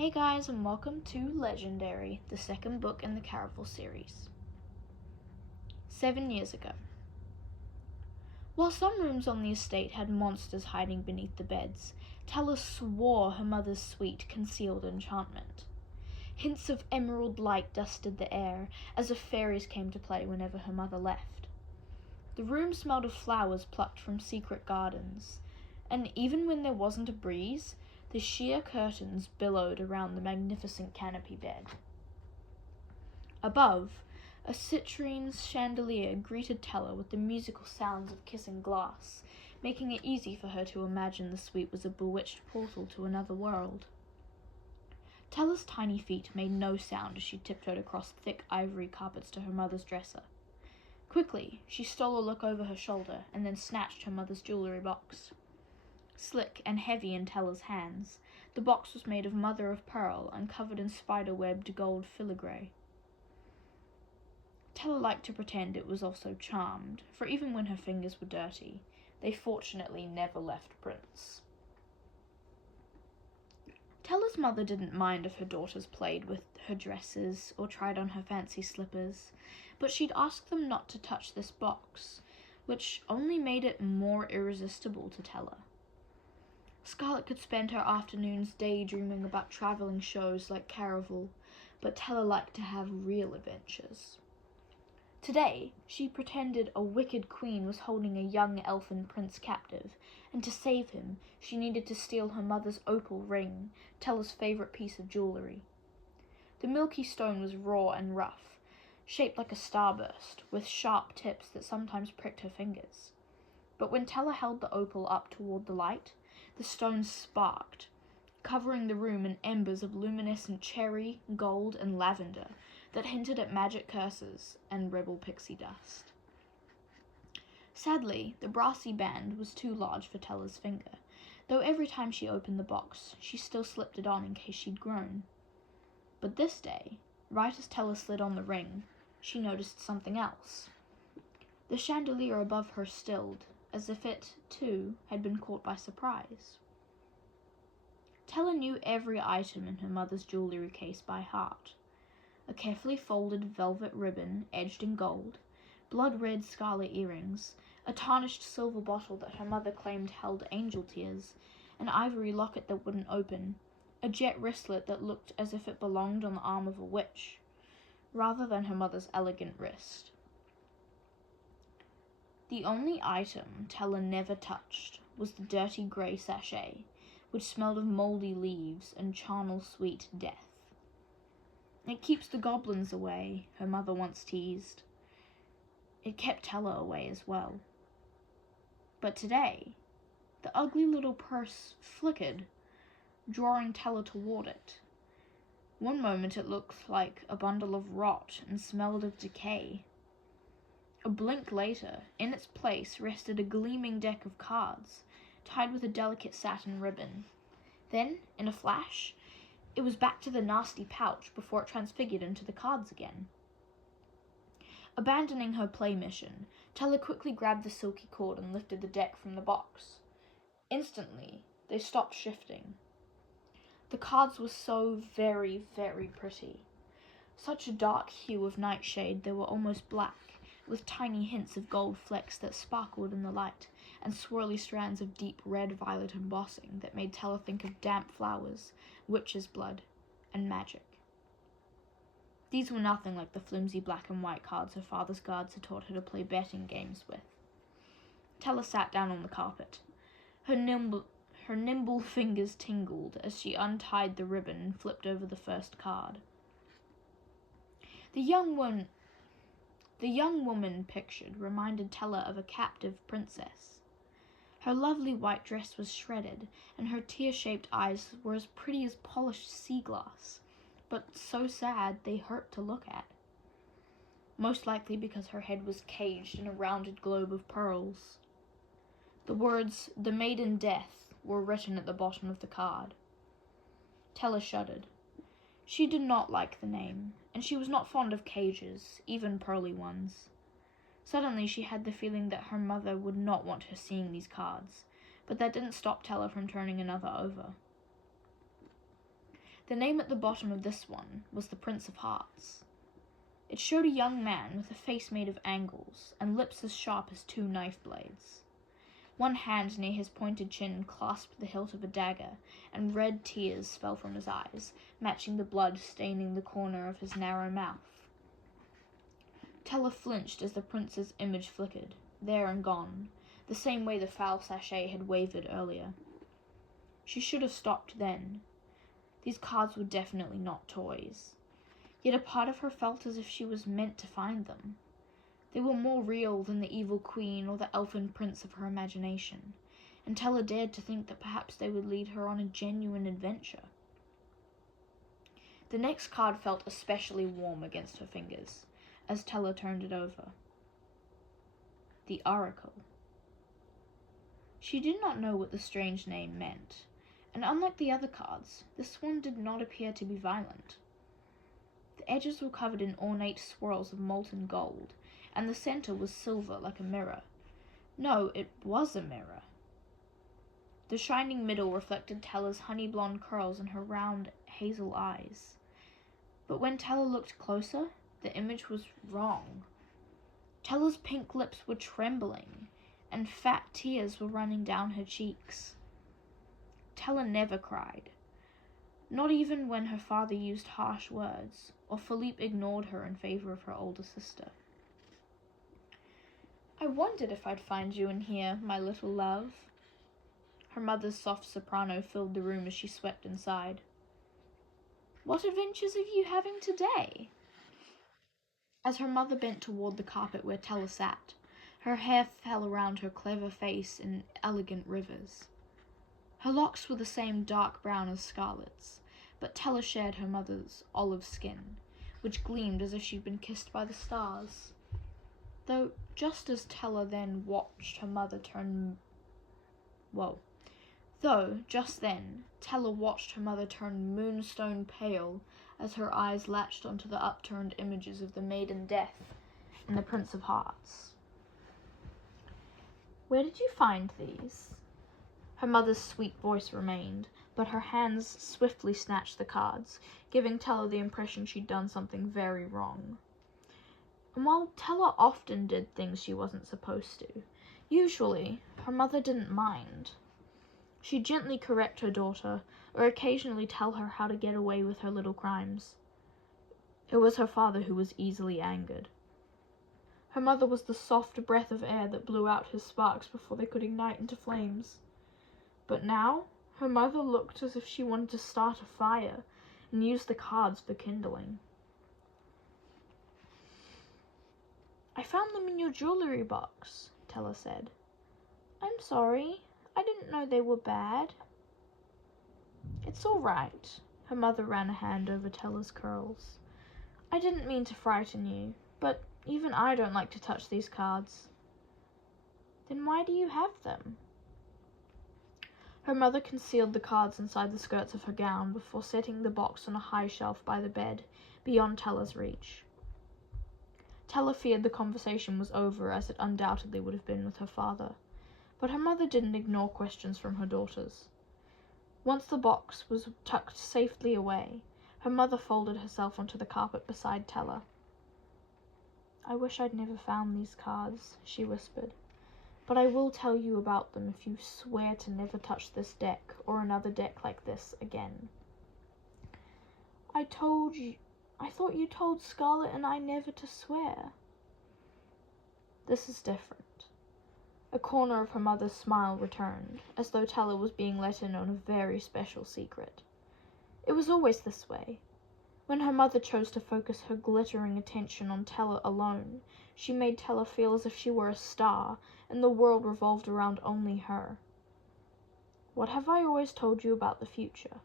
Hey guys, and welcome to Legendary, the second book in the Caraval series. 7 years ago. While some rooms on the estate had monsters hiding beneath the beds, Tella swore her mother's suite concealed enchantment. Hints of emerald light dusted the air, as if fairies came to play whenever her mother left. The room smelled of flowers plucked from secret gardens, and even when there wasn't a breeze, the sheer curtains billowed around the magnificent canopy bed. Above, a citrine chandelier greeted Tella with the musical sounds of kissing glass, making it easy for her to imagine the suite was a bewitched portal to another world. Tella's tiny feet made no sound as she tiptoed across thick ivory carpets to her mother's dresser. Quickly, she stole a look over her shoulder and then snatched her mother's jewelry box. Slick and heavy in Tella's hands, the box was made of mother of pearl and covered in spider-webbed gold filigree. Tella liked to pretend it was also charmed, for even when her fingers were dirty, they fortunately never left prints. Tella's mother didn't mind if her daughters played with her dresses or tried on her fancy slippers, but she'd ask them not to touch this box, which only made it more irresistible to Tella. Scarlet could spend her afternoons daydreaming about travelling shows like Caraval, but Tella liked to have real adventures. Today, she pretended a wicked queen was holding a young elfin prince captive, and to save him, she needed to steal her mother's opal ring, Tella's favourite piece of jewellery. The milky stone was raw and rough, shaped like a starburst, with sharp tips that sometimes pricked her fingers. But when Tella held the opal up toward the light, the stone sparked, covering the room in embers of luminescent cherry, gold, and lavender that hinted at magic curses and rebel pixie dust. Sadly, the brassy band was too large for Tella's finger, though every time she opened the box, she still slipped it on in case she'd grown. But this day, right as Tella slid on the ring, she noticed something else. The chandelier above her stilled, as if it, too, had been caught by surprise. Tella knew every item in her mother's jewellery case by heart. A carefully folded velvet ribbon edged in gold, blood-red scarlet earrings, a tarnished silver bottle that her mother claimed held angel tears, an ivory locket that wouldn't open, a jet wristlet that looked as if it belonged on the arm of a witch, rather than her mother's elegant wrist. The only item Tella never touched was the dirty grey sachet, which smelled of mouldy leaves and charnel sweet death. It keeps the goblins away, her mother once teased. It kept Tella away as well. But today, the ugly little purse flickered, drawing Tella toward it. One moment it looked like a bundle of rot and smelled of decay. A blink later, in its place rested a gleaming deck of cards, tied with a delicate satin ribbon. Then, in a flash, it was back to the nasty pouch before it transfigured into the cards again. Abandoning her play mission, Tella quickly grabbed the silky cord and lifted the deck from the box. Instantly, they stopped shifting. The cards were so very, very pretty. Such a dark hue of nightshade they were almost black, with tiny hints of gold flecks that sparkled in the light, and swirly strands of deep red-violet embossing that made Tella think of damp flowers, witch's blood, and magic. These were nothing like the flimsy black and white cards her father's guards had taught her to play betting games with. Tella sat down on the carpet. Her nimble fingers tingled as she untied the ribbon and flipped over the first card. The young woman pictured reminded Tella of a captive princess. Her lovely white dress was shredded, and her tear-shaped eyes were as pretty as polished sea glass, but so sad they hurt to look at. Most likely because her head was caged in a rounded globe of pearls. The words, "The Maiden Death," were written at the bottom of the card. Tella shuddered. She did not like the name, and she was not fond of cages, even pearly ones. Suddenly she had the feeling that her mother would not want her seeing these cards, but that didn't stop Tella from turning another over. The name at the bottom of this one was the Prince of Hearts. It showed a young man with a face made of angles and lips as sharp as 2 knife blades. One hand near his pointed chin clasped the hilt of a dagger, and red tears fell from his eyes, matching the blood staining the corner of his narrow mouth. Tella flinched as the prince's image flickered, there and gone, the same way the foul sachet had wavered earlier. She should have stopped then. These cards were definitely not toys. Yet a part of her felt as if she was meant to find them. They were more real than the evil queen or the elfin prince of her imagination, and Tella dared to think that perhaps they would lead her on a genuine adventure. The next card felt especially warm against her fingers, as Tella turned it over. The Oracle. She did not know what the strange name meant, and unlike the other cards, this one did not appear to be violent. The edges were covered in ornate swirls of molten gold, and the center was silver like a mirror. No, it was a mirror. The shining middle reflected Tella's honey blonde curls and her round hazel eyes. But when Tella looked closer, the image was wrong. Tella's pink lips were trembling, and fat tears were running down her cheeks. Tella never cried, not even when her father used harsh words, or Philippe ignored her in favor of her older sister. "I wondered if I'd find you in here, my little love." Her mother's soft soprano filled the room as she swept inside. "What adventures are you having today?" As her mother bent toward the carpet where Tella sat, her hair fell around her clever face in elegant rivers. Her locks were the same dark brown as Scarlet's, but Tella shared her mother's olive skin, which gleamed as if she'd been kissed by the stars. Though just then Tella watched her mother turn moonstone pale as her eyes latched onto the upturned images of the Maiden Death and the Prince of Hearts. "Where did you find these?" Her mother's sweet voice remained, but her hands swiftly snatched the cards, giving Tella the impression she'd done something very wrong. And while Tella often did things she wasn't supposed to, usually her mother didn't mind. She'd gently correct her daughter, or occasionally tell her how to get away with her little crimes. It was her father who was easily angered. Her mother was the soft breath of air that blew out his sparks before they could ignite into flames. But now, her mother looked as if she wanted to start a fire and use the cards for kindling. "I found them in your jewelry box," Tella said. "I'm sorry. I didn't know they were bad." "It's all right." Her mother ran a hand over Tella's curls. "I didn't mean to frighten you, but even I don't like to touch these cards." "Then why do you have them?" Her mother concealed the cards inside the skirts of her gown before setting the box on a high shelf by the bed, beyond Tella's reach. Tella feared the conversation was over, as it undoubtedly would have been with her father, but her mother didn't ignore questions from her daughters. Once the box was tucked safely away, her mother folded herself onto the carpet beside Tella. "I wish I'd never found these cards," she whispered, "but I will tell you about them if you swear to never touch this deck or another deck like this again." I thought you told Scarlet and I never to swear." "This is different." A corner of her mother's smile returned, as though Tella was being let in on a very special secret. It was always this way. When her mother chose to focus her glittering attention on Tella alone, she made Tella feel as if she were a star, and the world revolved around only her. "What have I always told you about the future?"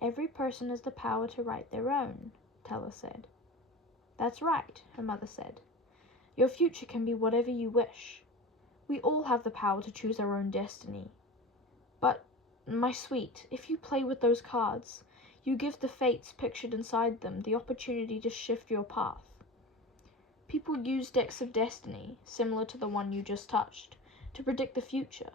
"Every person has the power to write their own," Tella said. "That's right," her mother said. "Your future can be whatever you wish. We all have the power to choose our own destiny. But, my sweet, if you play with those cards, you give the fates pictured inside them the opportunity to shift your path. People use decks of destiny, similar to the one you just touched, to predict the future,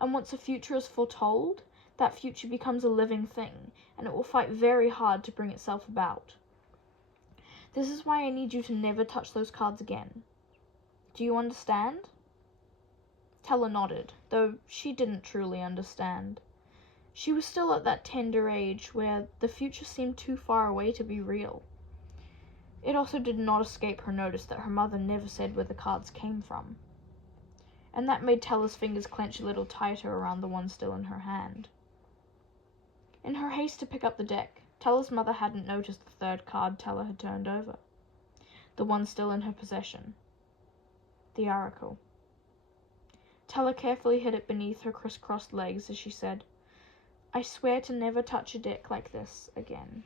and once a future is foretold, that future becomes a living thing, and it will fight very hard to bring itself about. This is why I need you to never touch those cards again. Do you understand?" Teller nodded, though she didn't truly understand. She was still at that tender age where the future seemed too far away to be real. It also did not escape her notice that her mother never said where the cards came from. And that made Teller's fingers clench a little tighter around the one still in her hand. In her haste to pick up the deck, Teller's mother hadn't noticed the third card Teller had turned over. The one still in her possession. The Oracle. Teller carefully hid it beneath her crisscrossed legs as she said, "I swear to never touch a deck like this again."